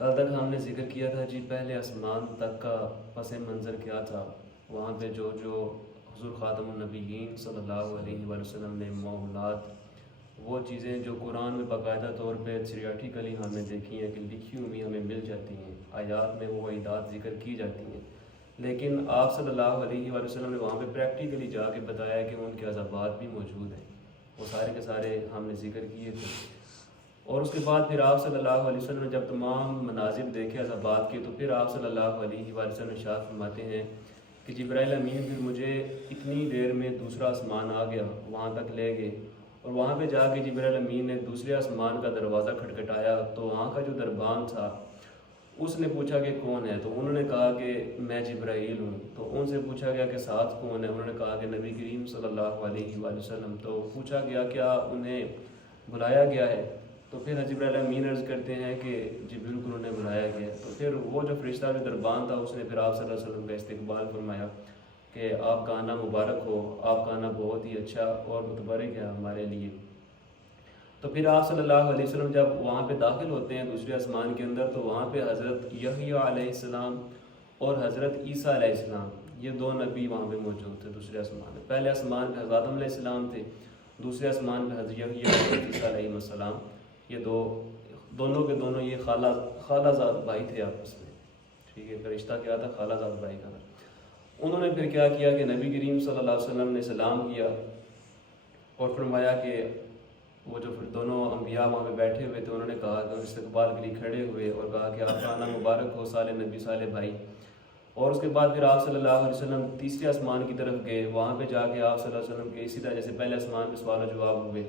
کل تک ہم نے ذکر کیا تھا جی پہلے آسمان تک کا پس منظر کیا تھا، وہاں پہ جو حضور خاتم النبیین صلی اللہ علیہ وآلہ وسلم نے معاملات، وہ چیزیں جو قرآن میں باقاعدہ طور پہ تھیوریٹیکلی ہم نے دیکھی ہیں کہ لکھی ہوئی ہمیں مل جاتی ہیں، آیات میں وہ وعیدات ذکر کی جاتی ہیں، لیکن آپ صلی اللہ علیہ وآلہ وسلم نے وہاں پہ پریکٹیکلی جا کے بتایا کہ ان کے عذابات بھی موجود ہیں، وہ سارے کے سارے ہم نے ذکر کیے تھے۔ اور اس کے بعد پھر آپ صلی اللہ علیہ وسلم نے جب تمام مناظر دیکھے عذابات کے، تو پھر آپ صلی اللہ علیہ وآلہ وسلم ارشاد فرماتے ہیں کہ جبرائیل امین پھر مجھے اتنی دیر میں دوسرا آسمان آ گیا، وہاں تک لے گئے، اور وہاں پہ جا کے جبرائیل امین نے دوسرے آسمان کا دروازہ کھٹکھٹایا، تو وہاں کا جو دربان تھا اس نے پوچھا کہ کون ہے، تو انہوں نے کہا کہ میں جبرائیل ہوں۔ تو ان سے پوچھا گیا کہ ساتھ کون ہے، انہوں نے کہا کہ نبی کریم صلی اللہ علیہ وآلہ وسلم۔ تو پوچھا گیا کیا انہیں بلایا گیا ہے، تو پھر جبرائیل امین عرض کرتے ہیں کہ جی بالکل انہیں بلایا گیا ہے۔ تو پھر وہ جو فرشتہ جو دربان تھا اس نے پھر آپ صلی اللہ علیہ وسلم کا استقبال فرمایا کہ آپ کا آنا مبارک ہو، آپ کا آنا بہت ہی اچھا اور متبرک ہے ہمارے لیے۔ تو پھر آپ صلی اللہ علیہ وسلم جب وہاں پہ داخل ہوتے ہیں دوسرے آسمان کے اندر، تو وہاں پہ حضرت یحییٰ علیہ السلام اور حضرت عیسیٰ علیہ السلام، یہ دو نبی وہاں پہ موجود تھے دوسرے آسمان میں۔ پہلے آسمان پہ حضرت آدم علیہ السلام تھے، دوسرے آسمان پہ حضرت یحییٰ اور عیسیٰ علیہ السلام، یہ دونوں کے دونوں یہ خالہ زاد بھائی تھے آپس میں، ٹھیک ہے، کا رشتہ کیا تھا، خالہ زاد بھائی کا تھا۔ انہوں نے پھر کیا کیا کہ نبی کریم صلی اللہ علیہ وسلم نے سلام کیا اور فرمایا کہ وہ جو پھر دونوں انبیاء وہاں پہ بیٹھے ہوئے تھے، انہوں نے کہا کہ استقبال کے لیے کھڑے ہوئے اور کہا کہ آپ کا آنا مبارک ہو صالح نبی صالح بھائی۔ اور اس کے بعد پھر آپ صلی اللہ علیہ وسلم تیسرے آسمان کی طرف گئے، وہاں پہ جا کے آپ صلی اللہ علیہ وسلم کے اسی طرح جیسے پہلے آسمان پہ سوال و جواب ہوئے،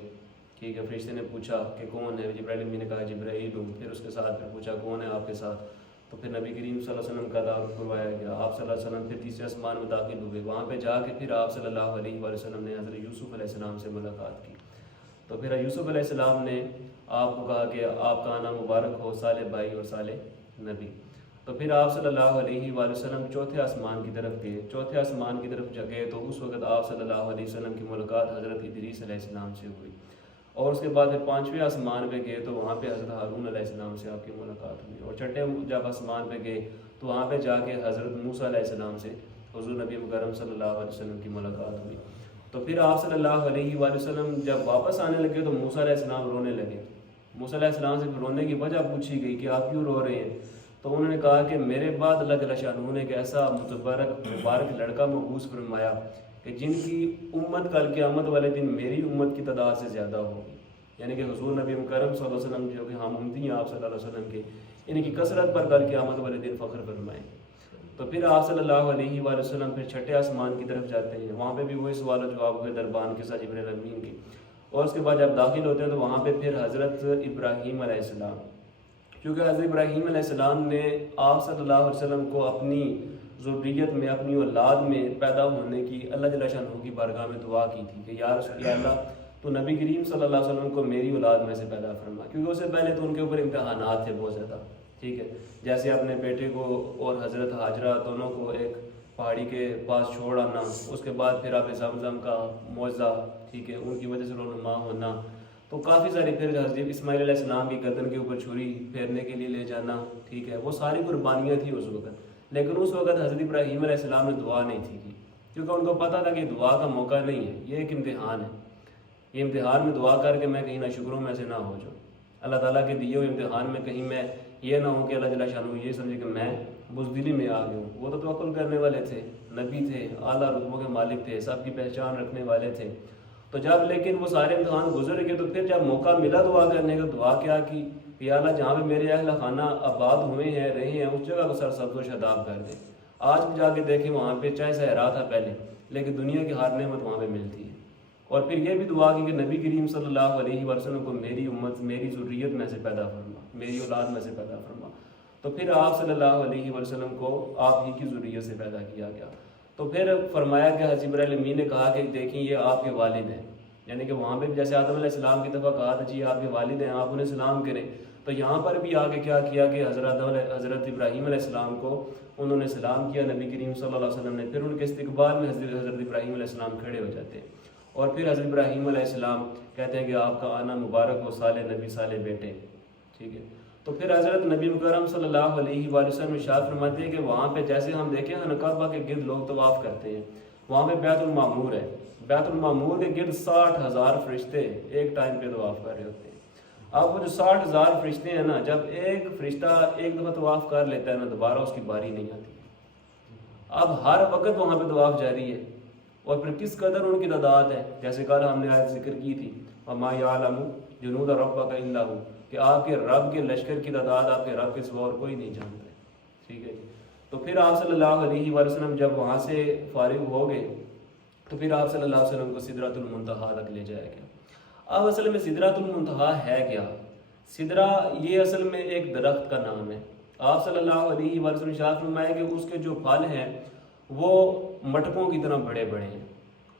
ٹھیک ہے، فرشتے نے پوچھا کہ کون ہے، جبرائیل امین نے کہا جبرائیل ہوں، پھر اس کے ساتھ پھر پوچھا کون ہے آپ کے ساتھ، تو پھر نبی کریم صلی اللہ علیہ وسلم کا تعارف کروایا گیا۔ آپ صلی اللہ علیہ وسلم پھر تیسرے آسمان میں داخل ہوئے، وہاں پہ جا کے پھر آپ صلی اللہ علیہ وآلہ وسلم نے حضرت یوسف علیہ السلام سے ملاقات کی۔ تو پھر یوسف علیہ السلام نے آپ کو کہا کہ آپ کا آنا مبارک ہو صالح بھائی اور صالح نبی۔ تو پھر آپ صلی اللہ علیہ وآلہ وسلم چوتھے آسمان کی طرف گئے، چوتھے آسمان کی طرف گئے تو اس وقت آپ صلی اللہ علیہ وسلم کی ملاقات حضرت ادریس علیہ السلام سے ہوئی، اور اس کے بعد پھر پانچویں آسمان پہ گئے تو وہاں پہ حضرت ہارون علیہ السلام سے آپ کی ملاقات ہوئی، اور چھٹے جب آسمان پہ گئے تو وہاں پہ جا کے حضرت موسیٰ علیہ السلام سے حضور نبی مکرم صلی اللہ علیہ وسلم کی ملاقات ہوئی۔ تو پھر آپ صلی اللہ علیہ وآلہ وسلم جب واپس آنے لگے تو موسیٰ علیہ السلام رونے لگے۔ موسیٰ علیہ السلام سے رونے کی وجہ پوچھی گئی کہ آپ کیوں رو رہے ہیں، تو انہوں نے کہا کہ میرے بعد اللہ جل شانہ نے ایک ایسا مبارک لڑکا مبعوث فرمایا کہ جن کی امت کل قیامت والے دن میری امت کی تعداد سے زیادہ ہوگی، یعنی کہ حضور نبی مکرم صلی اللہ علیہ وسلم جو کہ ہم امتی ہیں آپ صلی اللہ علیہ وسلم کے، ان کی کثرت پر کل قیامت والے دن فخر فرمائیں۔ تو پھر آپ صلی اللہ علیہ وآلہ وسلم پھر چھٹے آسمان کی طرف جاتے ہیں، وہاں پہ بھی وہی سوال و جواب ہوئے دربان کے ساتھ جبرائیل امین کی، اور اس کے بعد جب داخل ہوتے ہیں تو وہاں پہ پھر حضرت ابراہیم علیہ السلام، کیونکہ حضرت ابراہیم علیہ السلام نے آپ صلی اللہ علیہ وسلم کو اپنی ذریت میں، اپنی اولاد میں پیدا ہونے کی اللہ جل شانہ کی بارگاہ میں دعا کی تھی کہ یا اللہ تو نبی کریم صلی اللہ علیہ وسلم کو میری اولاد میں سے پیدا فرما، کیونکہ اس سے پہلے تو ان کے اوپر امتحانات تھے بہت زیادہ، ٹھیک ہے، جیسے اپنے بیٹے کو اور حضرت ہاجرہ دونوں کو ایک پہاڑی کے پاس چھوڑ آنا، اس کے بعد پھر آپ زمزم کا معجزہ، ٹھیک ہے، ان کی وجہ سے رونما ہونا، تو کافی ساری پھر حضرت اسماعیل علیہ السلام کی گردن کے اوپر چھری پھیرنے کے لیے لے جانا، ٹھیک ہے، وہ ساری قربانیاں تھیں اس وقت، لیکن اس وقت حضرت ابراہیم علیہ السلام نے دعا نہیں تھی کی، کیونکہ ان کو پتہ تھا کہ دعا کا موقع نہیں ہے، یہ ایک امتحان ہے، یہ امتحان میں دعا کر کے میں کہیں نہ شکروں میں سے نہ ہو جاؤں، اللہ تعالیٰ کے دیے ہوئے امتحان میں کہیں میں یہ نہ ہوں کہ اللہ جل شانہ یہ سمجھے کہ میں بزدلی میں آ گیا ہوں۔ وہ تو توکل کرنے والے تھے، نبی تھے، اعلیٰ رتبوں کے مالک تھے، سب کی پہچان رکھنے والے تھے، تو جب لیکن وہ سارے امتحان گزر گئے تو پھر جب موقع ملا دعا کرنے کا، دعا کیا کی کہ یا اللہ جہاں پہ میرے اہل خانہ آباد ہوئے ہیں رہے ہیں اس جگہ کو سرسبز و شاداب کر دے۔ آج بھی جا کے دیکھیں وہاں پہ چاہے صحرا تھا پہلے، لیکن دنیا کی ہر نعمت وہاں پہ ملتی ہے۔ اور پھر یہ بھی دعا کی کہ نبی کریم صلی اللہ علیہ وسلم کو میری امت، میری ذریت میں سے پیدا فرما، میری اولاد میں سے پیدا فرما۔ تو پھر آپ صلی اللہ علیہ وسلم کو آپ ہی کی ذریت سے پیدا کیا گیا۔ تو پھر فرمایا کہ حضرت جبرائیل امین نے کہا کہ دیکھیں یہ آپ کے والد ہیں، یعنی کہ وہاں پہ جیسے آدم علیہ السلام کی دفعہ کہا تھا جی آپ کے والد ہیں، آپ انہیں سلام کریں، تو یہاں پر بھی آگے کیا کیا کہ حضرت ابراہیم علیہ السلام کو انہوں نے سلام کیا، نبی کریم صلی اللہ علیہ وسلم نے پھر ان کے استقبال میں حضرت ابراہیم علیہ السلام کھڑے ہو جاتے ہیں، اور پھر حضرت ابراہیم علیہ السلام کہتے ہیں کہ آپ کا آنا مبارک ہو صالح نبی صالح بیٹے، ٹھیک ہے۔ تو پھر حضرت نبی مکرم صلی اللہ علیہ وآلہ وسلم ارشاد فرماتے ہیں کہ وہاں پہ جیسے ہم دیکھیں کعبہ کے گرد لوگ طواف کرتے ہیں، وہاں پہ بیت المعمور ہے، بیت المعمور کے گرد 60,000 فرشتے ایک ٹائم پہ طواف کر رہے ہوتے ہیں۔ اب وہ جو 60,000 فرشتے ہیں نا، جب ایک فرشتہ ایک دفعہ طواف کر لیتا ہے نا، دوبارہ اس کی باری نہیں آتی۔ اب ہر وقت وہاں پہ طواف جاری ہے، اور پھر کس قدر ان کی تعداد ہے، جیسے کل ہم نے آیت ذکر کی تھی وَمَا يَعْلَمُ جُنُودَ رَبَّكَ إِلَّا هُوَ، کہ آپ کے رب کے لشکر کی تعداد آپ کے رب کے سوا اور کوئی نہیں جانتا ہے، ٹھیک ہے۔ تو پھر آپ صلی اللہ علیہ وآلہ وسلم جب وہاں سے فارغ ہو گئے تو پھر آپ صلی اللہ علیہ وسلم کو سدرۃ المنتہا تک لے جایا گیا۔ اب اصل میں سدرۃ المنتہا ہے کیا؟ سدرہ یہ اصل میں ایک درخت کا نام ہے۔ آپ صلی اللہ علیہ وآلہ وسلم ارشاد فرمایا کہ اس کے جو پھل ہیں وہ مٹکوں کی طرح بڑے بڑے ہیں،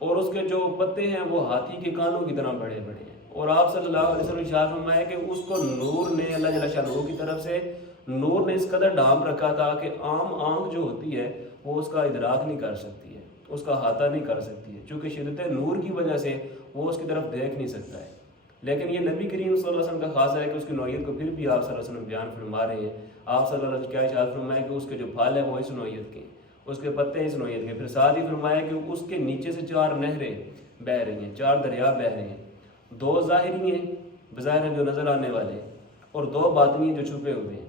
اور اس کے جو پتے ہیں وہ ہاتھی کے کانوں کی طرح بڑے بڑے ہیں، اور آپ صلی اللہ علیہ وسلم ارشاد فرمایا کہ اس کو نور نے، اللہ جل شانہ کی طرف سے نور نے اس قدر ڈھانپ رکھا تھا کہ عام آنکھ جو ہوتی ہے وہ اس کا ادراک نہیں کر سکتی ہے، اس کا احاطہ نہیں کر سکتی ہے، چونکہ شدت نور کی وجہ سے وہ اس کی طرف دیکھ نہیں سکتا ہے۔ لیکن یہ نبی کریم صلی اللہ علیہ وسلم کا خاصہ ہے کہ اس کی نوعیت کو پھر بھی آپ صلی اللہ علیہ وسلم بیان فرما رہے ہیں۔ آپ صلی اللہ علیہ وسلم کیا ارشاد فرمایا کہ اس کے جو پھل ہیں وہ اس نوعیت کے، اس کے پتے اس نوعیت کے، پھر ساتھ ہی فرمایا کہ اس کے نیچے سے 4 نہریں بہہ رہی ہیں، 4 دریا بہہ رہے ہیں، 2 ظاہری ہیں بظاہر جو نظر آنے والے، اور 2 باطنی ہیں جو چھپے ہوئے ہیں۔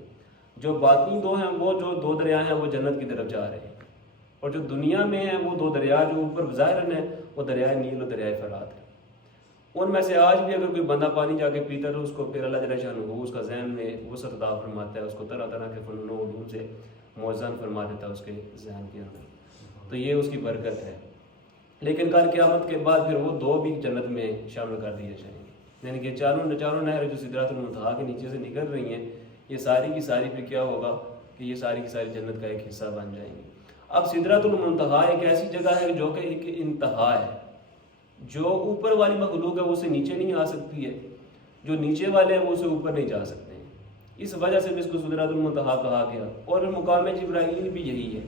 جو باطنی 2 ہیں وہ جو 2 دریا ہیں وہ جنت کی طرف جا رہے ہیں، اور جو دنیا میں ہیں وہ 2 دریا جو اوپر ظاہر ہیں وہ دریائے نیل اور دریائے فرات ہے۔ ان میں سے آج بھی اگر کوئی بندہ پانی جا کے پیتا ہے تو اس کو پھر اللہ جل شانہ اس کا ذہن میں وسعت عطا فرماتا ہے، اس کو طرح طرح کے فنون و علوم سے موزن فرما دیتا ہے اس کے ذہن کے اندر، تو یہ اس کی برکت ہے۔ لیکن کل قیامت کے بعد پھر وہ 2 بھی جنت میں شامل کر دیے جائیں گے، یعنی کہ چاروں نہریں جو سدرۃ المنتہا کے نیچے سے نکل رہی ہیں، یہ ساری کی ساری پھر کیا ہوگا کہ یہ ساری کی ساری جنت کا ایک حصہ بن جائیں گی۔ اب سدرۃ المنتہا ایک ایسی جگہ ہے جو کہ ایک انتہا ہے، جو اوپر والی مخلوق ہے وہ اسے نیچے نہیں آ سکتی ہے، جو نیچے والے ہیں وہ اسے اوپر نہیں جا سکتے ہیں، اس وجہ سے بھی اس کو سدرۃ المنتہا کہا گیا۔ اور مقام جبرائیل بھی یہی ہے،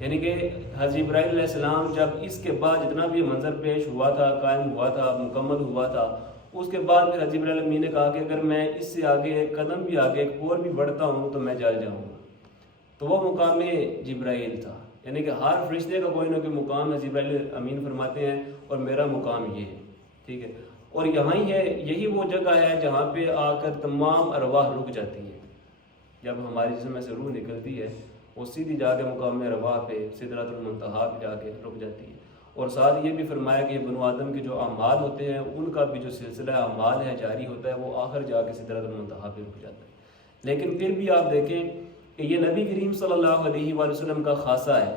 یعنی کہ حضرت جبرائیل علیہ السلام جب اس کے بعد جتنا بھی منظر پیش ہوا تھا، قائم ہوا تھا، مکمل ہوا تھا، اس کے بعد پھر حضرت جبرائیل امین نے کہا کہ اگر میں اس سے آگے ایک قدم بھی آگے ایک اور بھی بڑھتا ہوں تو میں جل جاؤں گا، تو وہ مقام جبرائیل تھا۔ یعنی کہ ہر فرشتے کا کوئی نہ کوئی مقام ہے، جبرائیل امین فرماتے ہیں اور میرا مقام یہ ہے، ٹھیک ہے۔ اور یہاں ہی ہے، یہی وہ جگہ ہے جہاں پہ آ کر تمام ارواح رک جاتی ہیں، جب ہماری جسم میں سے روح نکلتی ہے وہ سیدھی جا کے مقام ارواح پہ سدرۃ المنتہا پہ جا کے رک جاتی ہے۔ اور ساتھ یہ بھی فرمایا کہ بنو آدم کے جو اعمال ہوتے ہیں ان کا بھی جو سلسلہ اعمال ہے جاری ہوتا ہے، وہ آخر جا کے سدرۃ المنتہا پہ رک جاتا ہے۔ لیکن پھر بھی آپ دیکھیں کہ یہ نبی کریم صلی اللہ علیہ وآلہ وسلم کا خاصہ ہے،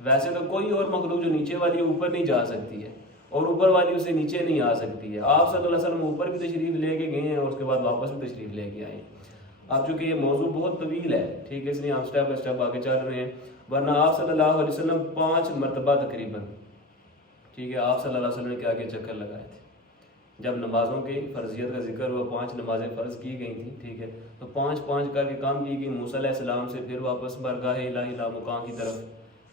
ویسے تو کوئی اور مخلوق جو نیچے والی اوپر نہیں جا سکتی ہے اور اوپر والی اسے نیچے نہیں آ سکتی ہے۔ آپ صلی اللہ علیہ وسلم اوپر بھی تشریف لے کے گئے ہیں اور اس کے بعد واپس بھی تشریف لے کے آئے ہیں۔ اب چونکہ یہ موضوع بہت طویل ہے، ٹھیک ہے، اس لیے ہم سٹیپ بائی سٹیپ آگے چل رہے ہیں، ورنہ آپ صلی اللہ علیہ وسلم 5 مرتبہ تقریباً، ٹھیک ہے، آپ صلی اللہ علیہ وسلم نے کیا چکر لگائے تھے۔ جب نمازوں کی فرضیت کا ذکر ہوا، 5 نمازیں فرض کی گئی تھیں، ٹھیک ہے، تو 5 کر کے کام کی گئی۔ موسیٰ علیہ السلام سے پھر واپس برگاہ الہی لامقام کی طرف،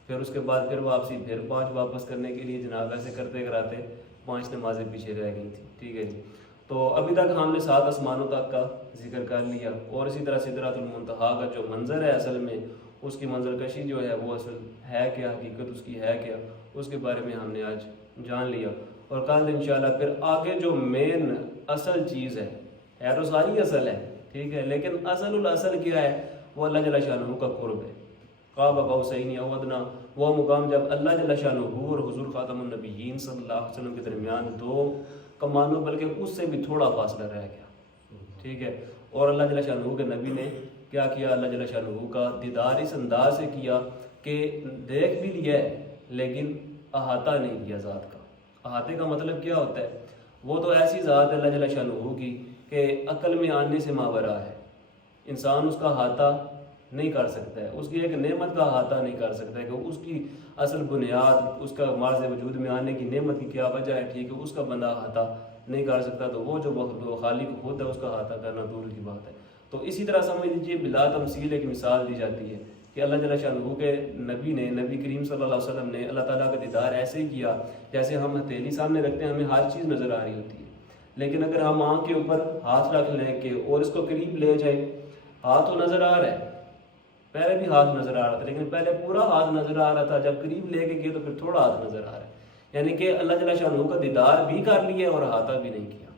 پھر اس کے بعد پھر واپسی، پھر 5 واپس کرنے کے لیے جناب ایسے کرتے کراتے 5 نمازیں پیچھے رہ گئی تھیں، ٹھیک ہے جی۔ تو ابھی تک ہم نے 7 آسمانوں تک کا ذکر کر لیا، اور اسی طرح سدرۃ المنتہا کا جو منظر ہے اصل میں اس کی منظر کشی جو ہے وہ اصل ہے کیا، حقیقت اس کی ہے کیا، اس کے بارے میں ہم نے آج جان لیا۔ اور کل انشاءاللہ پھر آگے جو مین اصل چیز ہے تو ساری اصل ہے، ٹھیک ہے، لیکن اصل الاصل کیا ہے، وہ اللہ جل شانہ کا قرب ہے، قاب قوسین او ادنیٰ، وہ مقام جب اللہ جل شانہ اور حضور خاتم النبیین صلی اللہ علیہ وسلم کے درمیان 2 کمانوں بلکہ اس سے بھی تھوڑا فاصلہ رہ گیا، ٹھیک ہے۔ اور اللہ جل شانہ کے نبی نے کیا کیا، اللہ جل شانہ کا دیدار اس انداز سے کیا کہ دیکھ بھی لیا ہے لیکن احاطہ نہیں کیا ذات کا۔ احاطے کا مطلب کیا ہوتا ہے، وہ تو ایسی ذات ہے اللہ جل شانہ کی کہ عقل میں آنے سے ماورا ہے، انسان اس کا احاطہ نہیں کر سکتا ہے، اس کی ایک نعمت کا احاطہ نہیں کر سکتا ہے کہ اس کی اصل بنیاد، اس کا مارز وجود میں آنے کی نعمت کی کیا وجہ ہے، ٹھیک ہے، اس کا بندہ احاطہ نہیں کر سکتا، تو وہ جو خالق خود ہے اس کا احاطہ کرنا دور کی بات ہے۔ تو اسی طرح سمجھ لیجیے بلا تمثیل ایک مثال دی جاتی ہے کہ اللہ جل شانہ کے نبی نے، نبی کریم صلی اللہ علیہ وسلم نے اللہ تعالیٰ کا دیدار ایسے ہی کیا جیسے ہم ہتھیلی سامنے رکھتے ہیں، ہمیں ہر چیز نظر آ رہی ہوتی ہے، لیکن اگر ہم آنکھ کے اوپر ہاتھ رکھ لیں کہ اور اس کو قریب لے جائیں، ہاتھ تو نظر آ رہا ہے، پہلے بھی ہاتھ نظر آ رہا تھا لیکن پہلے پورا ہاتھ نظر آ رہا تھا، جب قریب لے کے گئے تو پھر تھوڑا ہاتھ نظر آ رہا ہے، یعنی کہ اللہ جل شانہ کا دیدار بھی کر لیا اور احاطہ بھی نہیں کیا۔